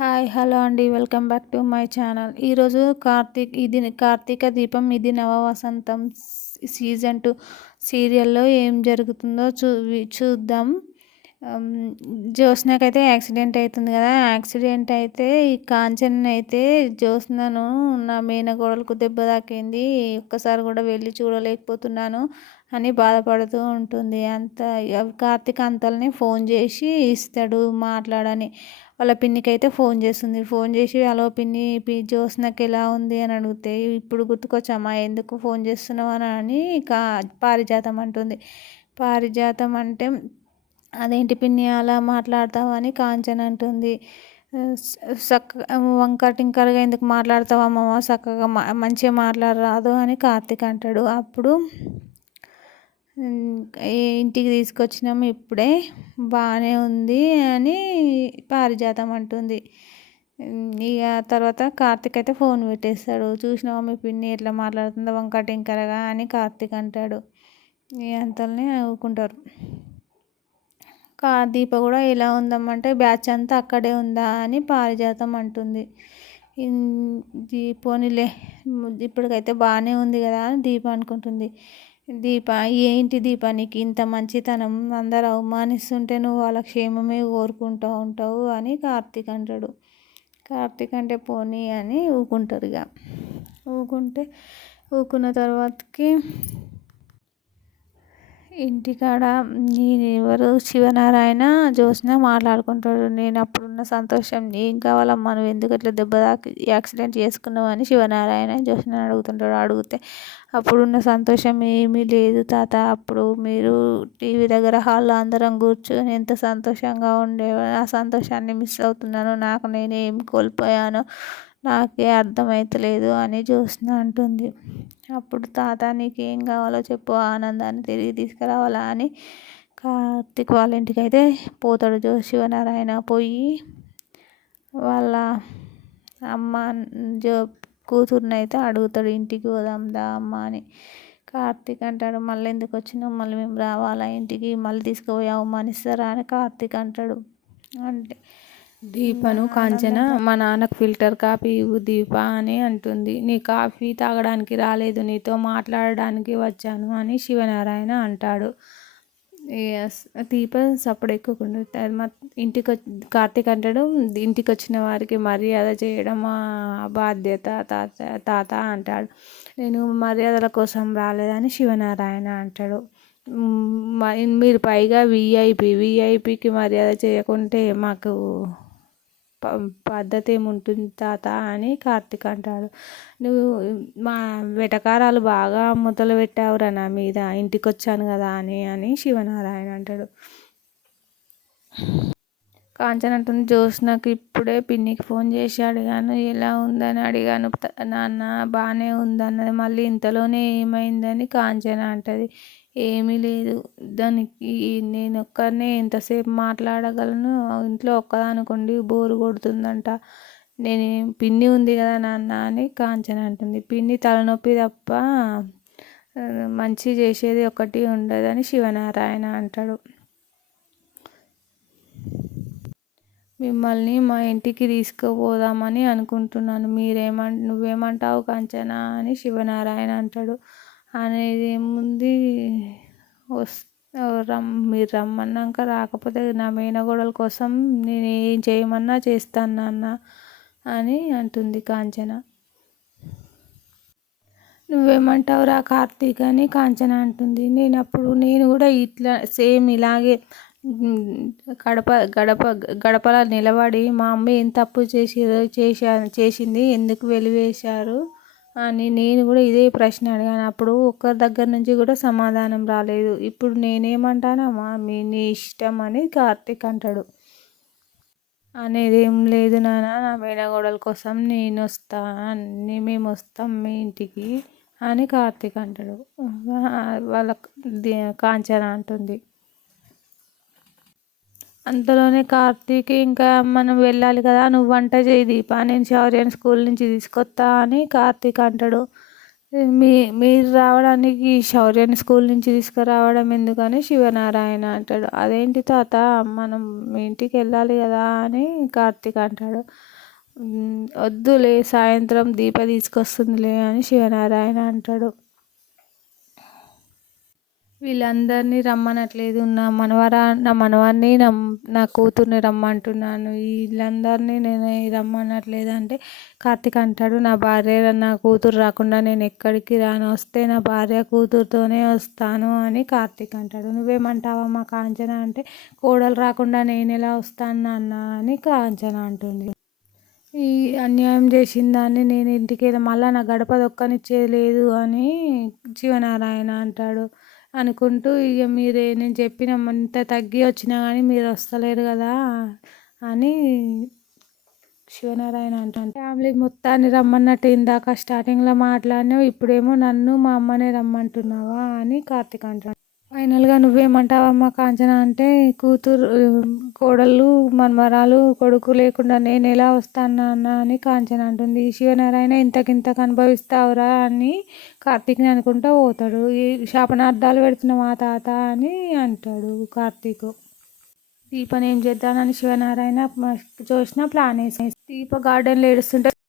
Hi hello అండి, welcome back to my channel. ఈరోజు కార్తీక దీపం, ఇది నవ వసంతం సీజన్ 2 సీరియల్లో ఏం జరుగుతుందో చూద్దాం. జ్యోత్స్నకైతే యాక్సిడెంట్ అవుతుంది కదా. యాక్సిడెంట్ అయితే ఈ కాంచన్ అయితే జ్యోత్స్నను నా మేనగోడలకు దెబ్బ తాకింది, ఒక్కసారి కూడా వెళ్ళి చూడలేకపోతున్నాను అని బాధపడుతూ ఉంటుంది. కార్తీక్ అంతల్ని ఫోన్ చేసి ఇస్తాడు మాట్లాడని. వాళ్ళ పిన్నికి అయితే ఫోన్ చేస్తుంది. ఫోన్ చేసి హలో పిన్ని, జ్యోత్స్నకి ఎలా ఉంది అని అడిగితే ఇప్పుడు గుర్తుకొచ్చామా, ఎందుకు ఫోన్ చేస్తున్నావు అని పారిజాతం అంటుంది. పారిజాతం అంటే అదేంటి పిన్ని అలా మాట్లాడతావు అని కాంచన అంటుంది. వంకర టింకరగా ఎందుకు మాట్లాడతావమ్మా, చక్కగా మంచిగా మాట్లాడరాదు అని కార్తీక్ అంటాడు. అప్పుడు ఇంటికి తీసుకొచ్చినాము ఇప్పుడే, బాగానే ఉంది అని పారిజాతం అంటుంది. ఇక తర్వాత కార్తీక్ అయితే ఫోన్ పెట్టేస్తాడు. చూసినావా మీ పిన్ని ఎట్లా మాట్లాడుతుందో వంకర టింకరగా అని కార్తీక్ అంటాడు. అంతల్ని ఊరుకుంటారు. దీప కూడా ఎలా ఉందమ్మంటే బ్యాచ్ అంతా అక్కడే ఉందా అని పారిజాతం అంటుంది. పోనీలే ఇప్పటికైతే బాగానే ఉంది కదా అని దీప అనుకుంటుంది. దీప ఏంటి దీప నీకు ఇంత మంచితనం, అందరు అవమానిస్తుంటే నువ్వు వాళ్ళ క్షేమమే కోరుకుంటూ ఉంటావు అని కార్తీక్ అంటాడు. కార్తీక్ అంటే పోనీ అని ఊరుకుంటారు. ఇక ఊరుకున్న తర్వాతకి ఇంటికాడ ఎవరు శివనారాయణ జ్యోత్స్న మాట్లాడుకుంటాడు. నేను అప్పుడున్న సంతోషం ఏం కావాలమ్మా, నువ్వు ఎందుకు అట్లా దెబ్బ తాకి యాక్సిడెంట్ చేసుకున్నావు అని శివనారాయణ జ్యోత్స్న అడుగుతుంటాడు. అడిగితే అప్పుడున్న సంతోషం ఏమీ లేదు తాత, అప్పుడు మీరు టీవీ దగ్గర హాల్లో అందరం కూర్చొని ఎంత సంతోషంగా ఉండేవో, ఆ సంతోషాన్ని మిస్ అవుతున్నాను, నాకు నేను ఏం కోల్పోయానో నాకే అర్థమవుతలేదు అని జ్యోత్స్న అంటుంది. అప్పుడు తాత నీకేం కావాలో చెప్పు, ఆనందాన్ని తిరిగి తీసుకురావాలా అని కార్తీక్ వాళ్ళ ఇంటికి అయితే పోతాడు. శివనారాయణ పోయి వాళ్ళ అమ్మ కూతుర్ని అయితే అడుగుతాడు, ఇంటికి పోదాం దా అమ్మ అని. కార్తీక్ అంటాడు మళ్ళీ ఎందుకు వచ్చినావు, మళ్ళీ మేము రావాలా ఇంటికి, మళ్ళీ తీసుకుపోయి అవమానిస్తారా అని కార్తీక్ అంటాడు. అంటే దీపను కాంచన మా నాన్నకు ఫిల్టర్ కాఫీ ఇవ్వు దీప అని అంటుంది. నీ కాఫీ తాగడానికి రాలేదు, నీతో మాట్లాడడానికి వచ్చాను అని శివనారాయణ అంటాడు. దీప సప్పుడు ఎక్కువకుండా కార్తీక్ అంటాడు, ఇంటికి వచ్చిన వారికి మర్యాద చేయడం మా బాధ్యత తాత అంటాడు. నేను మర్యాదల కోసం రాలేదని శివనారాయణ అంటాడు. మీరు పైగా విఐపికి మర్యాద చేయకుంటే మాకు పద్ధతి ఏముంటుంది తాత అని కార్తీక్ అంటాడు. నువ్వు మా వెటకారాలు బాగా మొదలు పెట్టావురా నా మీద, ఇంటికి వచ్చాను కదా అని శివనారాయణ అంటాడు. కాంచన అంటుంది, జ్యోత్స్నకు ఇప్పుడే పిన్నికి ఫోన్ చేసి అడిగాను ఎలా ఉందని అడిగాను, నాన్న బాగానే ఉందన్నది, మళ్ళీ ఇంతలోనే ఏమైందని కాంచన అంటది. ఏమీ లేదు, దానికి నేను ఒక్కరినే ఎంతసేపు మాట్లాడగలను, ఇంట్లో ఒక్కదానికొండి బోరు కొడుతుందంట, నేను పిన్ని ఉంది కదా నాన్న అని కాంచన అంటుంది. పిన్ని తలనొప్పి తప్ప మంచి చేసేది ఒకటి ఉండదని శివనారాయణ అంటాడు. మిమ్మల్ని మా ఇంటికి తీసుకుపోదామని అనుకుంటున్నాను, నువ్వేమంటావు కాంచన అని శివనారాయణ అంటాడు. అనేది ఏముంది, మీరు రమ్మన్నాక రాకపోతే నా మేనగోడల కోసం నేను ఏం చేయమన్నా చేస్తాను నాన్న అని అంటుంది కాంచన. నువ్వేమంటావు రా కార్తీక్ అని కాంచన అంటుంది. నేను కూడా ఇట్లా సేమ్ ఇలాగే గడపలా నిలబడి మా అమ్మ ఏం తప్పు చేసింది, ఎందుకు వెలివేశారు అని నేను కూడా ఇదే ప్రశ్న అడిగాను. అప్పుడు ఒక్కరి దగ్గర నుంచి కూడా సమాధానం రాలేదు. ఇప్పుడు నేనేమంటానమ్మా, నీ ఇష్టం అని కార్తీక్ అంటాడు. అనేది ఏం లేదు నాన్న, నా మేనగోడల కోసం మేము వస్తాం మీ ఇంటికి అని కార్తీక్ అంటాడు. వాళ్ళ కాంచన అంటుంది. అంతలోనే కార్తీక్ ఇంకా మనం వెళ్ళాలి కదా, నువ్వు వంట చేయి దీప, నేను శౌర్యని స్కూల్ నుంచి తీసుకొస్తా అని కార్తీక్ అంటాడు. మీ మీరు రావడానికి శౌర్యాన్ని స్కూల్ నుంచి తీసుకురావడం ఎందుకని శివనారాయణ అంటాడు. అదేంటి తాత, మనం మీ ఇంటికి వెళ్ళాలి కదా అని కార్తీక్ అంటాడు. వద్దులే, సాయంత్రం దీప తీసుకొస్తుందిలే అని శివనారాయణ అంటాడు. వీళ్ళందరినీ రమ్మనట్లేదు, నా మనవాన్ని నా కూతుర్ని రమ్మంటున్నాను, వీళ్ళందరినీ నేను రమ్మనట్లేదు అంటే కార్తీక్ అంటాడు, నా భార్య నా కూతురు రాకుండా నేను ఎక్కడికి రాను, వస్తే నా భార్య కూతురుతోనే వస్తాను అని కార్తీక్ అంటాడు. నువ్వేమంటావమ్మా కాంచన అంటే, కోడలు రాకుండా నేను ఎలా వస్తాను నాన్న అని కాంచన అంటుంది. ఈ అన్యాయం చేసిన దాన్ని నేను ఇంటికి మళ్ళీ నా గడప దొక్కనిచ్చేది లేదు అని శివనారాయణ అంటాడు. అనుకుంటూ ఇక మీరే నేను చెప్పిన ఇంత తగ్గి వచ్చినా కానీ మీరు వస్తలేరు కదా అని శివనారాయణ అంటాడు. ఫ్యామిలీ మొత్తాన్ని రమ్మన్నట్టు ఇందాక స్టార్టింగ్లో మాట్లాడినావు, ఇప్పుడేమో నన్ను మా అమ్మనే రమ్మంటున్నావా అని కార్తీక్ అంటాడు. ఫైనల్గా నువ్వేమంటావమ్మా కాంచన అంటే, కూతురు కోడళ్ళు మన్మరాలు కొడుకు లేకుండా నేను ఎలా వస్తాను నాన్న అని కాంచన అంటుంది. శివనారాయణ ఇంతకింతకు అనుభవిస్తావురా అని కార్తీక్ని అనుకుంటూ పోతాడు. ఈ శాపనార్థాలు పెడుతున్న మా తాత అని అంటాడు కార్తీక్. దీపని ఏం చేద్దానని శివనారాయణ చూసిన ప్లాన్ వేసి దీప గార్డెన్లో ఏడుస్తుంటే